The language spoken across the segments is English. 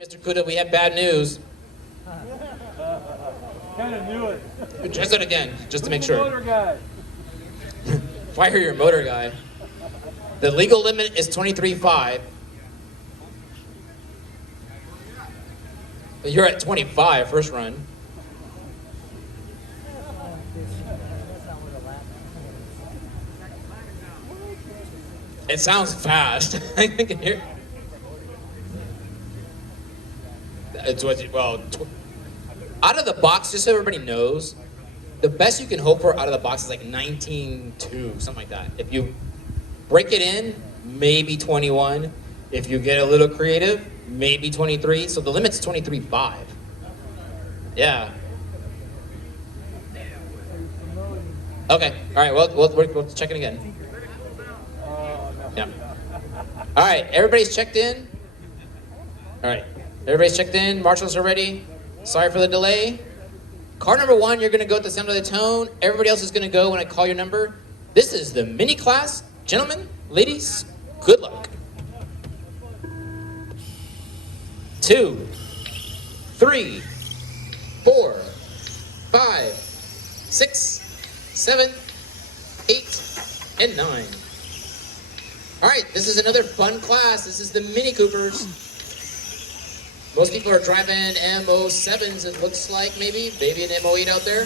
Mr. Kuda, we have bad news. Kind of knew it. Just it again, just to make sure. Motor guy. Fire your motor guy. The legal limit is 23.5. You're at 25 first run. It sounds fast. I can hear. It's what well. Out of the box, just so everybody knows, the best you can hope for out of the box is like 19.2, something like that. If you break it in, maybe 21. If you get a little creative, maybe 23. So the limit's 23.5. Yeah. Okay. All right. We'll check it again. Yeah. All right. Everybody's checked in. All right. Everybody's checked in. Marshals are ready. Sorry for the delay. Car number 1, you're going to go at the sound of the tone. Everybody else is going to go when I call your number. This is the mini class. Gentlemen, ladies, good luck. 2, 3, 4, 5, 6, 7, 8, and 9. All right, this is another fun class. This is the Mini Coopers. Most people are driving MO7s, it looks like, maybe an MO8 out there.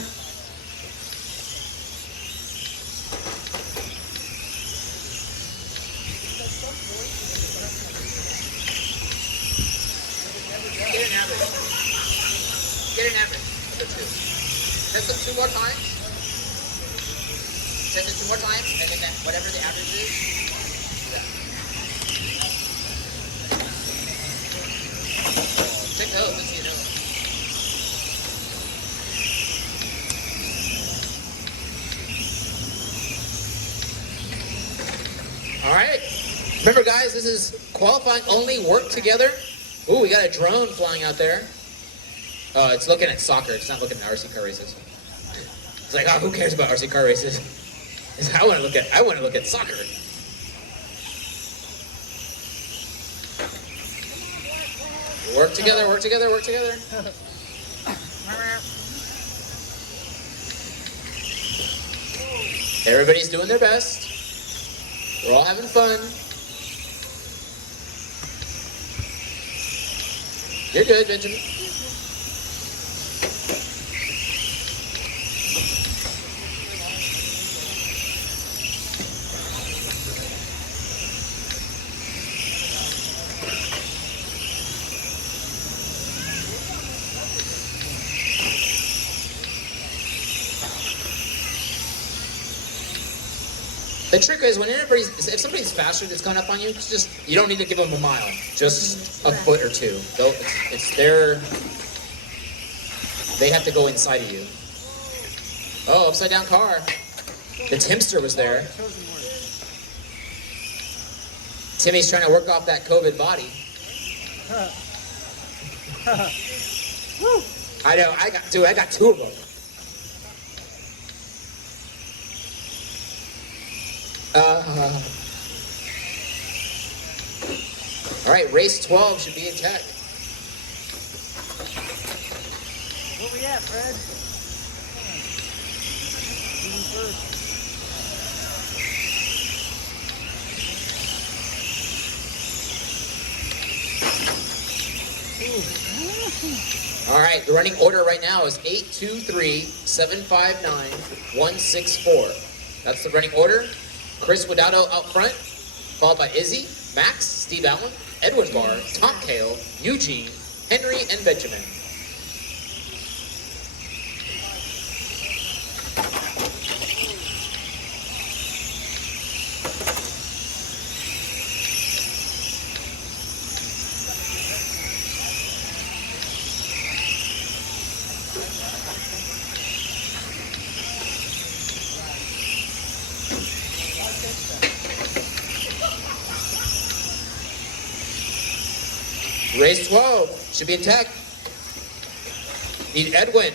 Get an average. Get an average of the two. Test them 2 more times. Test it 2 more times, and then whatever the average is, do that. Check those, let's see those. All right. Remember, guys, this is qualifying only. Work together. Ooh, we got a drone flying out there. Oh, it's looking at soccer. It's not looking at RC car races. It's like, oh, who cares about RC car races? I want to look at soccer. Work together, work together, work together. Everybody's doing their best. We're all having fun. You're good, Benjamin. The trick is if somebody's faster that's coming up on you, you don't need to give them a mile, just a foot or 2. It's they have to go inside of you. Oh, upside down car. The Timster was there. Timmy's trying to work off that COVID body. I know, I got 2 of them. All right, race 12 should be in tech. Where we at, Fred? All right, the running order right now is 823 759 164. That's the running order. Chris Widato out front, followed by Izzy, Max, Steve Allen, Edwin Barr, Tom Kale, Eugene, Henry, and Benjamin. Race 12 should be in tech. Need Edwin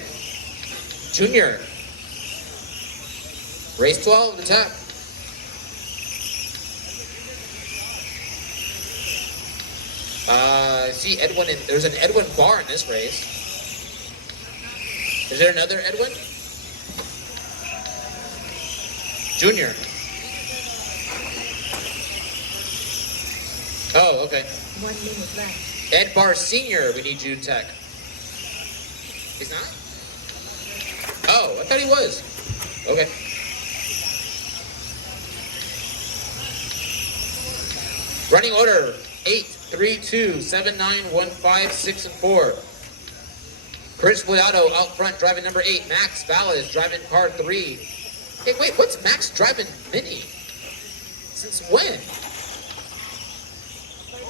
Jr. Race 12 in tech. See Edwin, there's an Edwin bar in this race. Is there another Edwin? Junior. Oh, okay. 1 minute left. Ed Bar Senior, we need you to tech. He's not? Oh, I thought he was. Okay. Running order 8, 3, 2, 7, 9, 1, 5, 6, and 4. Chris Leato out front driving number 8. Max Valles driving car 3. Hey, wait, what's Max driving Mini? Since when?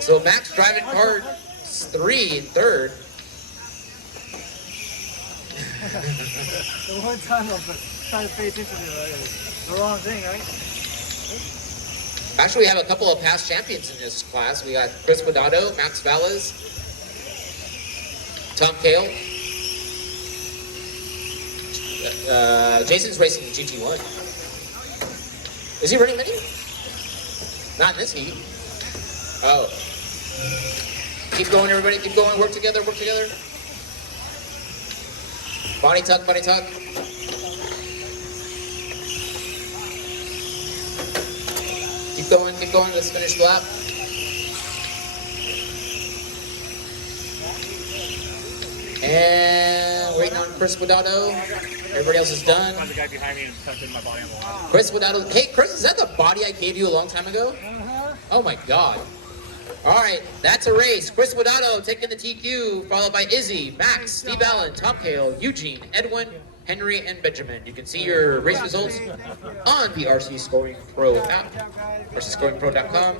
So Max driving car 3 in third. The one time I was trying to pay attention to the wrong thing, right? Actually, we have a couple of past champions in this class. We got Chris Guadato, Max Valles, Tom Kale. Jason's racing GT1. Is he running Mini? Not in this heat. Oh. Keep going, everybody. Keep going. Work together. Work together. Body tuck. Body tuck. Keep going. Keep going. Let's finish the lap. And waiting on Chris Guadato. Everybody else is done. The guy behind me is tucked in my body on the line. Chris Guadato. Hey, Chris, is that the body I gave you a long time ago? Oh my God. All right, that's a race. Chris Guadato taking the TQ, followed by Izzy, Max, Steve Allen, Tom Kale, Eugene, Edwin, Henry, and Benjamin. You can see your race results on the RC Scoring Pro app, rcscoringpro.com.